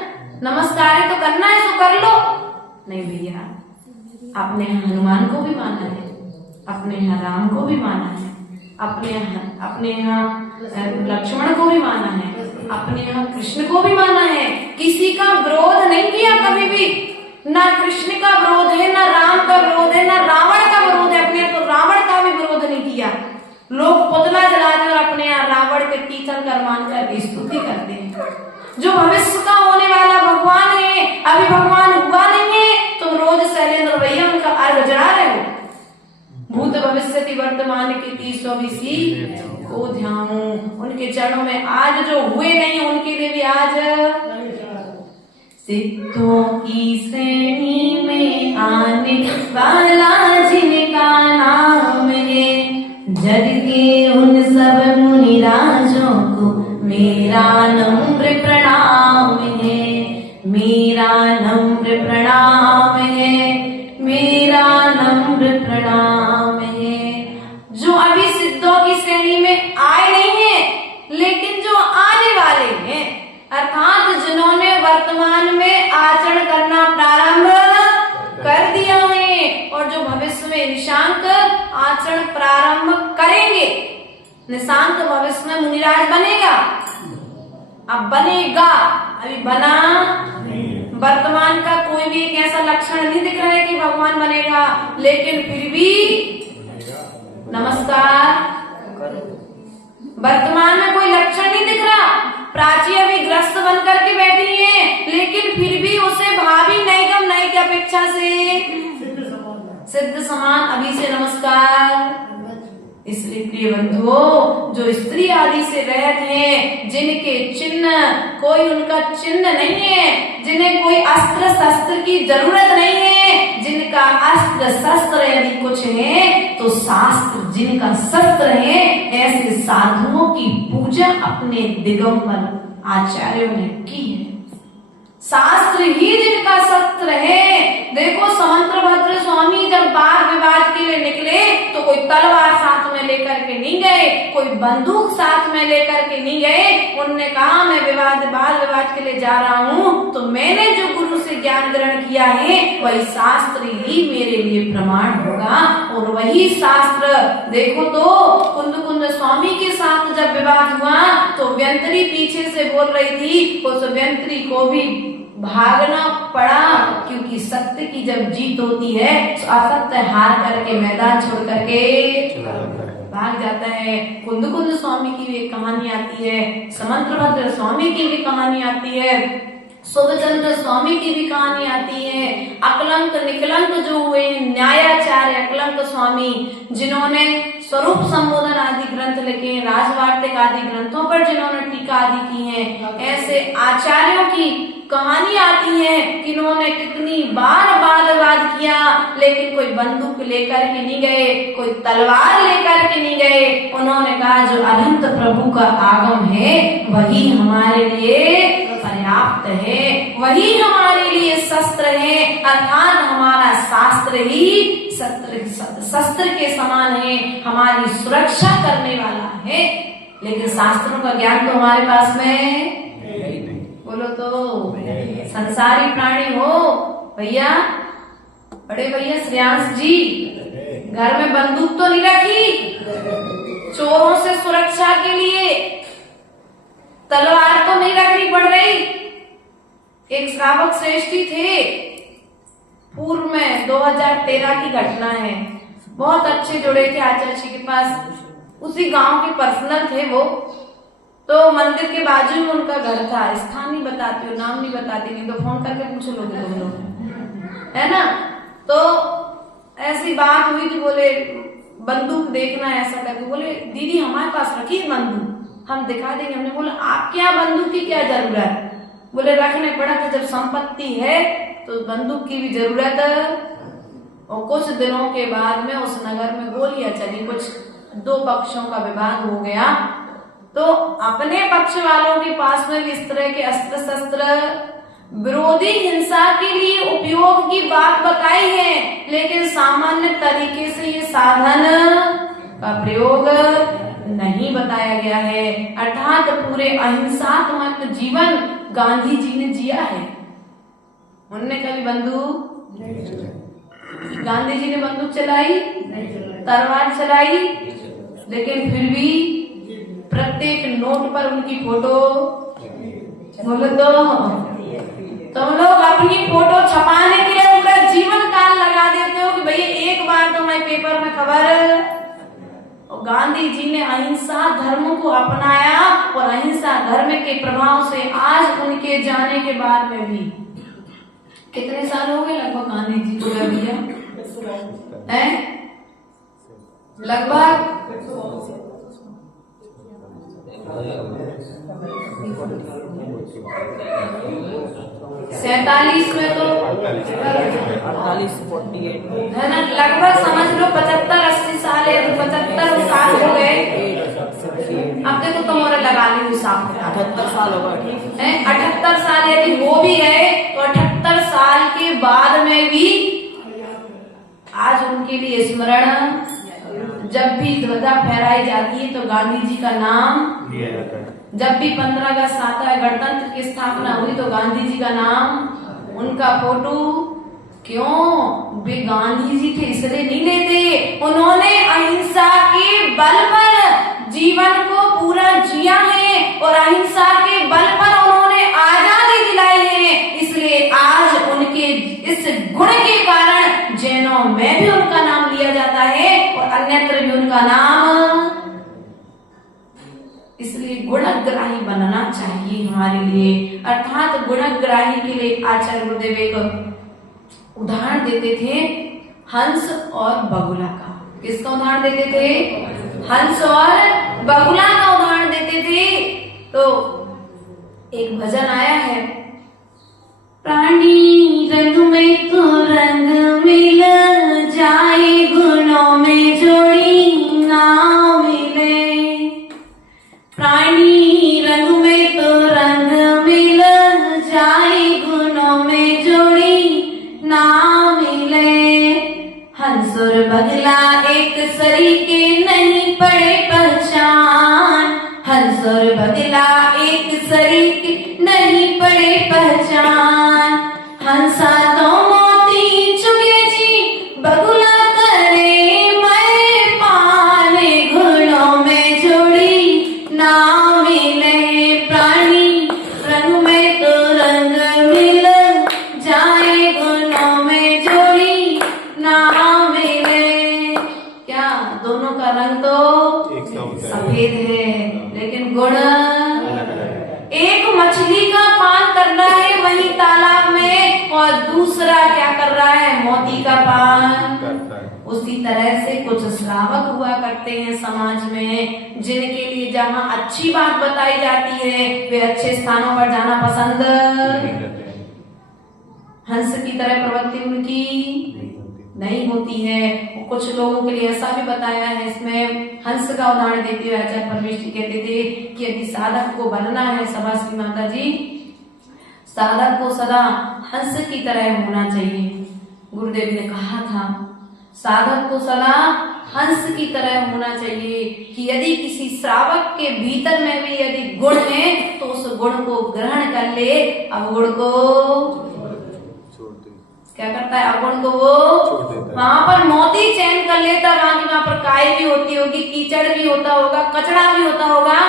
नमस्कार तो करना है सो कर लो। नहीं भैया, अपने यहाँ हनुमान को भी माना है, अपने यहाँ राम को भी माना है, अपने यहाँ लक्ष्मण को भी माना है, अपने यहाँ कृष्ण को भी माना है। किसी का विरोध नहीं किया कभी भी, ना कृष्ण का विरोध है, ना राम का विरोध है, ना रावण का विरोध है। अपने तो रावण का भी विरोध नहीं किया। लोग पुतला जलाते और अपने यहाँ रावण के तीर्थंकर मानकर स्तुति करते हैं। जो भविष्य का होने वाला भगवान है, अभी भगवान हुआ नहीं है, तुम रोज शैलेंद्र भैया उनका अर्घ जला रहे हो। भूत भविष्यति वर्तमान की 320 को ध्यान, उनके चरणों में आज जो हुए नहीं उनके लिए भी आज सिद्धों की श्रेणी में आने वाला जिनका नाम है, जग के उन सब मुनिराजों को मेरा नम्र प्रणाम है, मेरा नम्र प्रणाम है, मेरा नम्र प्रणाम है। जो अभी सिद्धों की श्रेणी में आए नहीं है, लेकिन जो आने वाले हैं, अर्थात जिन्होंने वर्तमान में आचरण करना प्रारंभ कर दिया है और जो भविष्य में निशांक आचरण प्रारंभ करेंगे। निशांक भविष्य में मुनिराज बनेगा, अब बनेगा, अभी बना। वर्तमान का कोई भी एक ऐसा लक्षण नहीं दिख रहा है कि भगवान बनेगा, लेकिन फिर भी नमस्कार, वर्तमान में कोई लक्षण नहीं दिख रहा। प्राची अभी ग्रस्त बन करके बैठी है, लेकिन फिर भी उसे भावी नैगम नई की अपेक्षा से सिद्ध समान अभी से नमस्कार। इसलिए प्रिय बंधुओं, जो स्त्री आदि से रहत हैं, जिनके चिन्ह कोई उनका चिन्ह नहीं है, जिन्हें कोई अस्त्र शस्त्र की जरूरत नहीं है, जिनका अस्त्र शस्त्र यदि कुछ है तो शास्त्र जिनका शस्त्र है, ऐसे साधुओं की पूजा अपने दिगंबर आचार्यों ने की है। शास्त्र ही जिनका शस्त्र है। देखो समंत्रभद्र स्वामी जब वाद विवाद के लिए निकले तो कोई तलवार साथ में लेकर के नहीं गए, कोई बंदूक साथ में लेकर के नहीं गए। उनने कहा मैं वाद विवाद के लिए जा रहा हूँ, तो मैंने जो गुरु से ज्ञान ग्रहण किया है वही शास्त्र ही मेरे लिए प्रमाण होगा। और वही शास्त्र देखो तो कुंद स्वामी के साथ जब विवाद हुआ तो व्यंतरी पीछे से बोल रही थी, उस व्यंतरी को भी भागना पड़ा, क्योंकि सत्य की जब जीत होती है तो असत्य हार करके मैदान छोड़ करके भाग जाता है। कुंद स्वामी की भी एक कहानी आती है, समंत्रभद्र स्वामी की भी कहानी आती है, शुभचंद्र स्वामी की भी कहानी आती है। अकलंक निकलंक जो हुए न्यायाचार्य अकलंक स्वामी, जिन्होंने स्वरूप संबोधन आदि ग्रंथ लिखे, राजवार्तिक आदि ग्रंथों पर जिन्होंने टीका आदि की है, ऐसे आचार्यों की कहानी आती है कि इन्होंने कितनी बार वाद विवाद किया, लेकिन कोई बंदूक लेकर के नहीं गए, कोई तलवार लेकर के नहीं गए। उन्होंने कहा जो अनंत प्रभु का आगम है वही हमारे लिए पर्याप्त है, वही हमारे लिए शस्त्र है, अर्थात हमारा शास्त्र ही शस्त्र के समान है, हमारी सुरक्षा करने वाला है। लेकिन शास्त्रों का ज्ञान तो हमारे पास में बोलो तो संसारी प्राणी हो भैया, बड़े भैया श्रेयांश जी, घर में बंदूक तो नहीं रखी, चोरों से सुरक्षा के लिए तलवार तो नहीं रखनी पड़ रही। एक श्रावक श्रेष्ठी थे, पूर्व में 2013 की घटना है, बहुत अच्छे जुड़े थे आचार्य जी के पास, उसी गांव के पर्सनल थे वो, तो मंदिर के बाजू में उनका घर था। स्थान नहीं बताती हूँ, नाम नहीं बताती, नहीं तो फोन करके पूछ लोगे तुम लोग, है ना। तो ऐसी बात हुई थी, बोले बंदूक देखना ऐसा करके, बोले दीदी हमारे पास रखी बंदूक, हम दिखा देंगे। हमने बोला आप क्या बंदूक की क्या जरूरत, बोले रखने पड़ा था, जब संपत्ति है तो बंदूक की भी जरूरत है। और कुछ दिनों के बाद में उस नगर में गोलियां चली, कुछ दो पक्षों का विवाद हो गया, तो अपने पक्ष वालों के पास में भी इस तरह के अस्त्र शस्त्र विरोधी हिंसा के लिए उपयोग की बात बताई है, लेकिन सामान्य तरीके से ये साधन का प्रयोग नहीं बताया गया है। अर्थात पूरे अहिंसात्मक जीवन गांधी जी ने जिया है, उनने कभी बंदूक गांधी जी ने बंदूक चलाई, तलवार चलाई, लेकिन फिर भी प्रत्येक नोट पर उनकी फोटो। बोले तो तुम लोग अपनी फोटो छपाने के लिए पूरा जीवन काल लगा देते हो कि भैया एक बार तो मैं पेपर में खबर। और गांधी जी ने अहिंसा धर्म को अपनाया और अहिंसा धर्म के प्रभाव से आज उनके जाने के बाद में भी कितने साल हो गए लगभग गांधी जी को भैया है? लगभग 47 में तो 48 है ना, लगभग समझ लो 75-80 साल है, तो 75 साल हो गए। अब देखो तुम्हारा लगा ली हिसाब, 78 साल होगा है 78 साल यदि हो भी गए तो 78 साल के बाद में भी आज उनके लिए स्मरण, जब भी ध्वजा फहराई जाती है तो गांधी जी का नाम लिया जाता है। जब भी 15 अगस्त आता है, गणतंत्र की स्थापना हुई तो गांधी जी का नाम, उनका फोटो। क्यों? वे गांधी जी थे इसलिए नहीं लेते, उन्होंने अहिंसा के बल पर जीवन को पूरा जिया है और अहिंसा के बल पर उन्होंने आजादी दिलाई है। इसलिए आज उनके इस गुण के कारण जैनों में भी उनका नाम लिया जाता है और अन्यत्र भी उनका नाम। इसलिए गुणग्राही बनना चाहिए हमारे लिए, अर्थात गुणग्राही के लिए आचार्य गुरुदेव एक उदाहरण देते थे हंस और बगुला का। किसका उदाहरण देते थे? हंस और बगुला का उदाहरण देते थे। तो एक भजन आया है, प्राणी रंग में तो रंग मिल जाए, गुणों में जोड़ी ना मिले। प्राणी रंग में तो रंग मिल जाए, गुणों में जोड़ी ना मिले। हंस और बगला एक सरीके नहीं पड़े पहचान, हंस और बगला एक सरीके नहीं पड़े पहचान। हंसा तो मोती चुगे जी, बगुला करे मैं पाले, घुड़ों में जोड़ी ना मिले। प्राणी रंग में तो रंग मिल जाए, गुणों में जोड़ी ना मिले। क्या दोनों का रंग तो एक सा होता है। सफेद है, लेकिन गुण एक मछली का पान कर रहा है वही तालाब में, और दूसरा क्या कर रहा है? मोती का पान करता है। उसी तरह से कुछ श्रावक हुआ करते हैं समाज में, जिनके लिए जहाँ अच्छी बात बताई जाती है वे अच्छे स्थानों पर जाना पसंद नहीं करते हैं। हंस की तरह प्रवृत्ति उनकी नहीं होती है। कुछ लोगों के लिए ऐसा भी बताया है, इसमें हंस का उदाहरण देते हुए आचार्य परमेश जी कहते थे कि यदि साधक को बनना है, सभाश्री माता जी, साधक को सदा हंस की तरह होना चाहिए। गुरुदेव ने कहा था साधक को सदा हंस की तरह होना चाहिए कि यदि किसी श्रावक के भीतर में भी यदि गुण है तो उस गुण को ग्रहण कर ले, अवगुण को क्या करता है? अवगुण को वो वहां पर मोती चयन कर लेता, वहां पर काई भी होती होगी, कीचड़ भी होता होगा, कचड़ा भी होता होगा,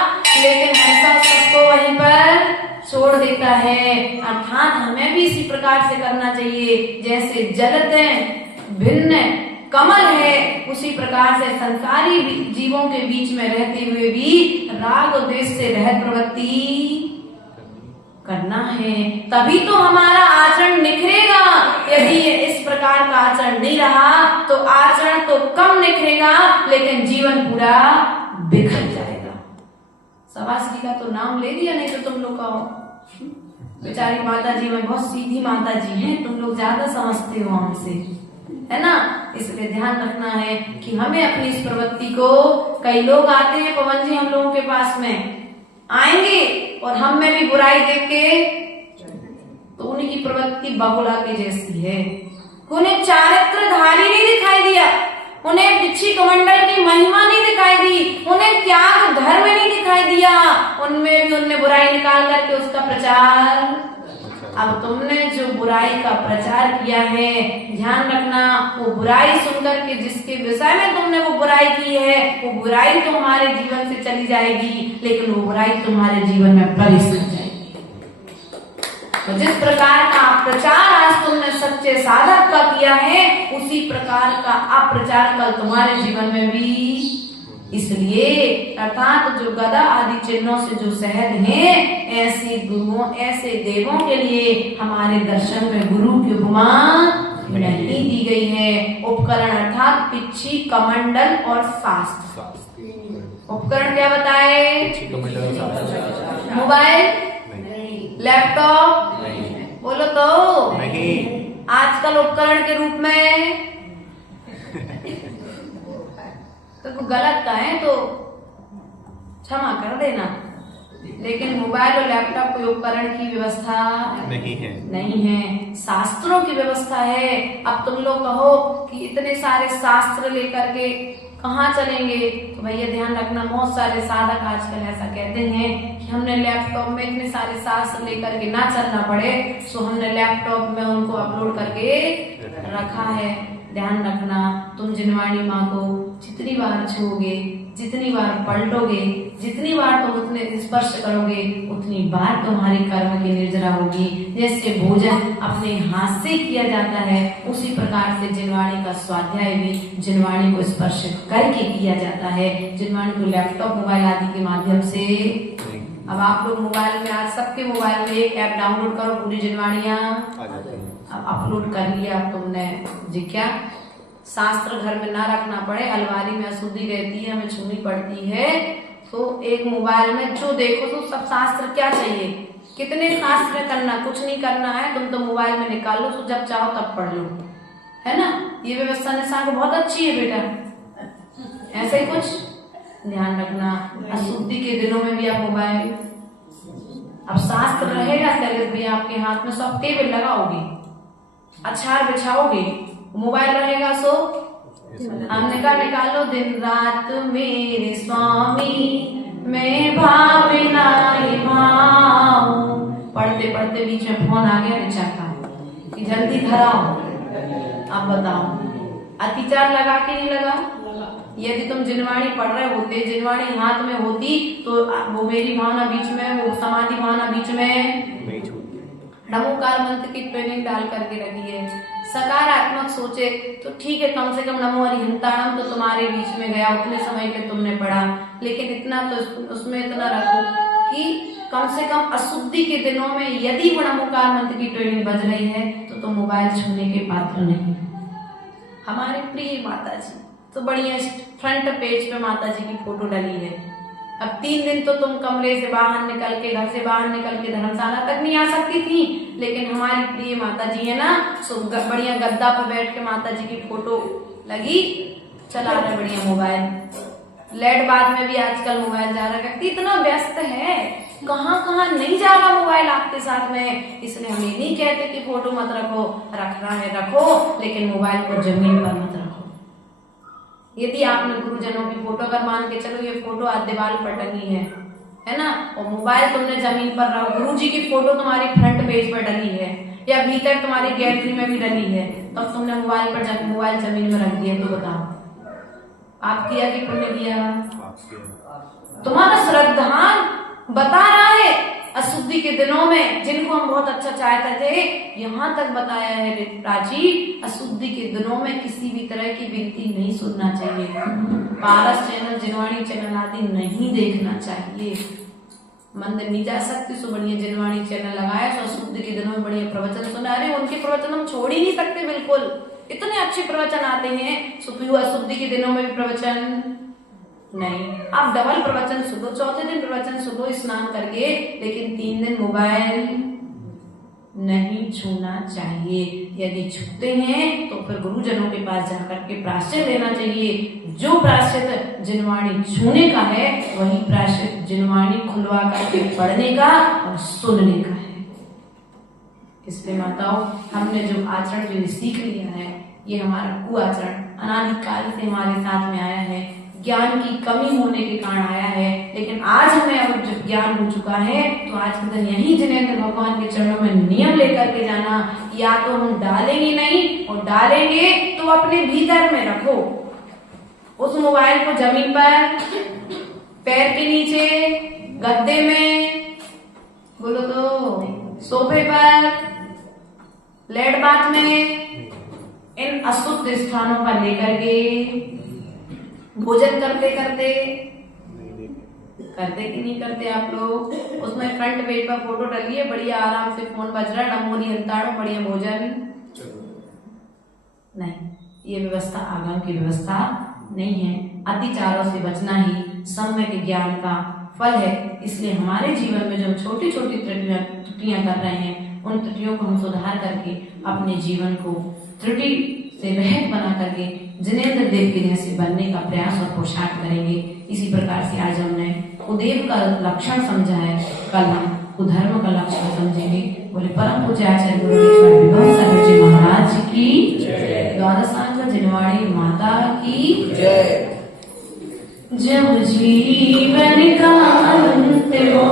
लेकिन ऐसा सबको वहीं पर छोड़ देता है। अर्थात हमें भी इसी प्रकार से करना चाहिए, जैसे जलते भिन्न कमल है उसी प्रकार से संसारी जीवों के बीच में रहते हुए भी राग और द्वेष से रहित प्रवृत्ति करना है, तभी तो हमारा आचरण निखरेगा। यदि इस प्रकार का आचरण नहीं रहा तो आचरण तो कम निखरेगा लेकिन जीवन पूरा बिखर जाएगा। सभाश्री का तो नाम ले दिया, नहीं तो तुम लोग का बेचारी माता जी में बहुत सीधी माता जी हैं, तुम लोग ज्यादा समझते हो हमसे, है ना। इसलिए ध्यान रखना है कि हमें अपनी इस प्रवृत्ति को, कई लोग आते हैं पवन जी हम लोगों के पास में आएंगे और हम में भी बुराई देख के, तो उनकी प्रवृत्ति बगुला की जैसी है। उन्हें चारित्रधारी नहीं दिखाई दिया, उन्हें बिच्छी कमंडल की महिमा नहीं दिखाई दी, उन्हें त्याग धर्म नहीं दिखाई दिया, उनमें भी उनने बुराई निकाल करके उसका प्रचार अब तुमने जो बुराई का प्रचार किया है, ध्यान रखना, वो बुराई सुनकर के जिसके विषय में तुमने वो बुराई की है, वो बुराई तुम्हारे जीवन से चली जाएगी, लेकिन वो बुराई तुम्हारे जीवन में प्रवेश कर जाएगी। तो जिस प्रकार का प्रचार आज तुमने सच्चे साधक का किया है, उसी प्रकार का अप्रचार कल तुम्हारे जीवन में भी। इसलिए अर्थात जो गदा आदि चिन्हों से जो सहज हैं, ऐसे गुरुओं, ऐसे देवों के लिए हमारे दर्शन में गुरु की उपमा नहीं दी गई है। उपकरण अर्थात पिच्छी, कमंडल और शास्त्र। उपकरण क्या बताए? मोबाइल, लैपटॉप, बोलो तो नहीं। आजकल उपकरण के रूप में तो गलत का है तो क्षमा कर देना, लेकिन मोबाइल और लैपटॉप कोई उपकरण की व्यवस्था नहीं है, शास्त्रों की व्यवस्था है। अब तुम लोग कहो कि इतने सारे शास्त्र लेकर के कहाँ चलेंगे, तो भैया ध्यान रखना, बहुत सारे साधक आजकल ऐसा कहते हैं कि हमने लैपटॉप में इतने सारे शास्त्र लेकर के ना चलना पड़े, सो हमने लैपटॉप में उनको अपलोड करके रखा है। ध्यान रखना, तुम जिनवाणी माँ को जितनी बार छूओगे, जितनी बार पलटोगे, जितनी बार तुम उतने स्पर्श करोगे, उतनी बार तुम्हारी कर्म की निर्जरा होगी। जैसे भोजन अपने हाथ से किया जाता है, उसी प्रकार से जिनवाणी का स्वाध्याय भी जिनवाणी को स्पर्श करके किया जाता है। जिनवाणी को लैपटॉप, मोबाइल आदि के माध्यम से। अब आप लोग मोबाइल में, आज सबके मोबाइल में एक ऐप डाउनलोड करो, पूरी जिनवाणियां अब अपलोड कर लिया तुमने जी। क्या शास्त्र घर में ना रखना पड़े, अलमारी में अशुद्धि रहती है, हमें छूनी पड़ती है, तो एक मोबाइल में जो देखो तो सब शास्त्र क्या चाहिए, कितने शास्त्र करना, कुछ नहीं करना है, तुम तो मोबाइल में निकाल लो, तो जब चाहो तब पढ़ लो, है ना। ये व्यवस्था निशान को बहुत अच्छी है बेटा, ऐसा ही कुछ ध्यान रखना। अशुद्धि के दिनों में भी आप मोबाइल, अब शास्त्र रहेगा शैलेश भी आपके हाथ में, सब टेबल लगाओगे, अचार बिछाओगे, मोबाइल रहेगा, सो हमने कहा निकालो, दिन रात मेरे स्वामी मैं भावे नाई भाऊं। पढ़ते पढ़ते बीच में फोन आ गया ऋचा का कि जल्दी घर आओ। अब बताओ, अतिचार लगा के नहीं लगा? यदि तुम जिनवाणी पढ़ रहे होते, जिनवाणी हाथ में होती, तो वो मेरी भावना बीच में, वो समाधि भावना बीच में, नमोकार मंत्र की ट्रेनिंग डाल करके रखी है। सकारात्मक सोचे तो ठीक है, कम से कम नमो हरिहंताणम तो तुम्हारे बीच में गया, उतने समय पे तुमने पढ़ा, लेकिन इतना तो उसमें इतना रखो कि कम से कम अशुद्धि के दिनों में यदि वो नमोकार मंत्र की ट्रेनिंग बज रही है तो तुम मोबाइल छूने के पात्र नहीं। हमारे प्रिय माता जी तो बढ़िया फ्रंट पेज पे माता जी की फोटो डली है। अब 3 दिन तो तुम कमरे से बाहर निकल के, घर से बाहर निकल के धर्मशाला तक नहीं आ सकती थी, लेकिन हमारी प्रिय माता जी है ना, सो बढ़िया गद्दा पर बैठ के माता जी की फोटो लगी, चला रहे बढ़िया मोबाइल। लेट बाद में भी आजकल मोबाइल जा रहा है, व्यक्ति इतना व्यस्त है, कहाँ कहाँ नहीं जा रहा मोबाइल आपके साथ में। इसलिए हम ये नहीं कहते कि फोटो मत रखो, रखना है रखो, लेकिन मोबाइल को जमीन पर मत रखो। यदि आपने गुरुजनों की फोटो अगर मान के चलो, ये फोटो आज दीवार पर टंगी है ना, और मोबाइल तुमने जमीन पर रखो, गुरु जी की फोटो तुम्हारी फ्रंट पेज पर डली है या भीतर तुम्हारी गैलरी में भी डली है, तब तो तुमने मोबाइल जमीन में रख दिया, तो बताओ आप किया कि पुण्य किया? तुम्हारा श्रद्धान बता रहा है अशुद्धि के दिनों में जिनको हम बहुत अच्छा चाहते थे, यहाँ तक बताया है प्राची, अशुद्धि के दिनों में किसी भी तरह की विनती नहीं सुनना चाहिए, पारस चैनल, जिनवाणी चैनल आदि नहीं देखना चाहिए। मंदिर नहीं जा सकती सो बढ़िया जिनवाणी चैनल लगाया, सो अशुद्धि के दिनों में बढ़िया प्रवचन सुना रहे, उनके प्रवचन हम छोड़ ही नहीं सकते बिल्कुल, इतने अच्छे प्रवचन आते हैं। सो अशुद्धि के दिनों में भी प्रवचन नहीं, आप डबल प्रवचन सुनो, चौथे दिन प्रवचन सुनो स्नान करके, लेकिन 3 दिन मोबाइल नहीं छूना चाहिए। यदि छूते हैं तो फिर गुरुजनों के पास जाकर के प्रायश्चित लेना चाहिए। जो प्रायश्चित जिनवाणी छूने का है, वही प्रायश्चित जिनवाणी खुलवा करके पढ़ने का और सुनने का है। इसलिए माताओं, हमने जो आचरण जो सीख लिया है, ये हमारा कुआचरण अनादिकाल से हमारे साथ में आया है, ज्ञान की कमी होने के कारण आया है, लेकिन आज हमें अब ज्ञान हो चुका है तो आज के दिन यही जिनेंद्र भगवान के चरणों में नियम लेकर के जाना, या तो हम डालेंगे नहीं, और डालेंगे तो अपने भीतर में रखो। उस मोबाइल को जमीन पर, पैर के नीचे, गद्दे में, बोलो तो सोफे पर, लेट बाथ में, इन अशुद्ध स्थानों पर लेकर के भोजन करते कि नहीं करते आप लोग? उसमें फ्रंट पेज पर फोटो डलिए, बढ़िया आराम से फोन बज रहा, डमोनी अंताड़ो, बढ़िया भोजन नहीं। ये व्यवस्था आगम की व्यवस्था नहीं है। अतिचारों से बचना ही सम्यक ज्ञान का फल है। इसलिए हमारे जीवन में जो हम छोटी छोटी त्रुटियां कर रहे हैं, उन त्रुटियों को हम सुधार करके अपने जीवन को त्रुटि से रहित बना करके जिनेंद्र देव के जैसे बनने का प्रयास और पुरुषार्थ करेंगे। इसी प्रकार से आज हमने कुदेव का लक्षण समझा है, कल हम कुधर्म का लक्षण समझेंगे। बोले परम पूज्य आचार्य गुरुदेव विभव सागर जी महाराज की द्वादशांग जिनवाड़ी माता की जय। जब जीवन का अंत हो